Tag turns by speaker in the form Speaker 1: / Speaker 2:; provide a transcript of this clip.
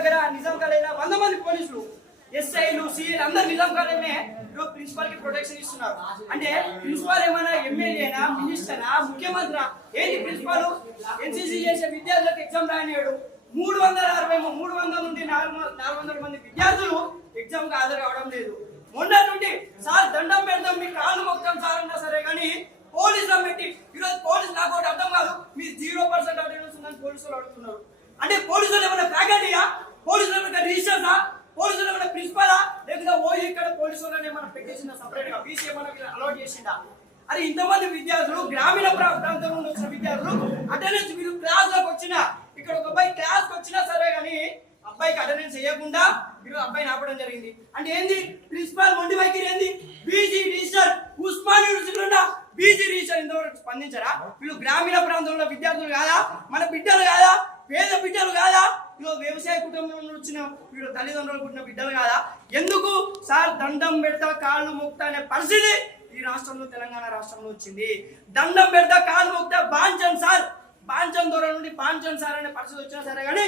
Speaker 1: దగ్గర నిజాం కాలేజ్ వంద మంది పోలీసులు ఎస్ఐలు సిఐలు అందరు నిజాం కాలేజ్నే ప్రిన్సిపాల్కి ప్రొటెక్షన్ ఇస్తున్నారు. అంటే ప్రిన్సిపాల్ ఏమైనా ఎమ్మెల్యేనా మినిస్టరా ముఖ్యమంత్రి? ఏంటి ప్రిన్సిపాల్? ఎన్సీసీ చేసే విద్యార్థులకు ఎగ్జామ్ రానియాడు మూడు వందల అరవై మూడు వందల నుండి నాలుగు నాలుగు వందల మంది విద్యార్థులు ఎగ్జామ్కి హాజరు కావడం లేదు. మొన్న నుండి సార్ దండం పెడతాం మీ కాళ్ళు మొత్తం సార్ అన్నా సరే కానీ పోలీసులు పెట్టి ఈరోజు పోలీసు నాకు ఒకటి అర్థం కాదు. మీరు జీరో పర్సెంట్ అటెండెన్స్ ఉందని పోలీసులు అడుగుతున్నారు. అంటే పోలీసులు ఏమైనా ఫ్యాకల్టీయా పోలీసులు ఏమైనా రిజిస్టర్సా పోలీసులు ఏమైనా ప్రిన్సిపాలా లేకపోతే ఓ ఇక్కడ పోలీసులను ఏమైనా సపరేట్గా? అలౌట్ చేసిందా? అరే ఇంతమంది విద్యార్థులు గ్రామీణ ప్రా- వచ్చిన విద్యార్థులు అటెండెన్స్ మీరు క్లాస్లోకి వచ్చిన ఇక్కడ ఒక అబ్బాయి క్లాస్కి వచ్చినా సరే కానీ అబ్బాయికి అటెండెన్స్ చేయకుండా మీరు అబ్బాయిని ఆపడం జరిగింది. అంటే ఏంది? ప్రిన్సిపాల్ మొండి వైఖరి ఏంది? బీజీ రిజిస్టర్ ఉస్మాన్ యూనివర్సిటీలో బీజీ రిజిస్టర్ ఇంతవరకు స్పందించరా? వీళ్ళు గ్రామీణ ప్రాంతంలో విద్యార్థులు కాదా? మన బిడ్డలు కాదా? పేద బిడ్డలు కాదా? వీళ్ళు వ్యవసాయ కుటుంబంలో వచ్చిన వీళ్ళు తల్లిదండ్రులు పుట్టిన బిడ్డలు కాదా? ఎందుకు సార్ దండం పెడతా కాళ్ళు ముక్త అనే పరిస్థితి ఈ రాష్ట్రంలో తెలంగాణ రాష్ట్రంలో వచ్చింది. దండం పెడతా కాళ్ళు ముక్త బాంచన్ సార్. బాంచన్ దూరం నుండి బాంచన్ సార్ అనే పరిస్థితి వచ్చినా సరే కానీ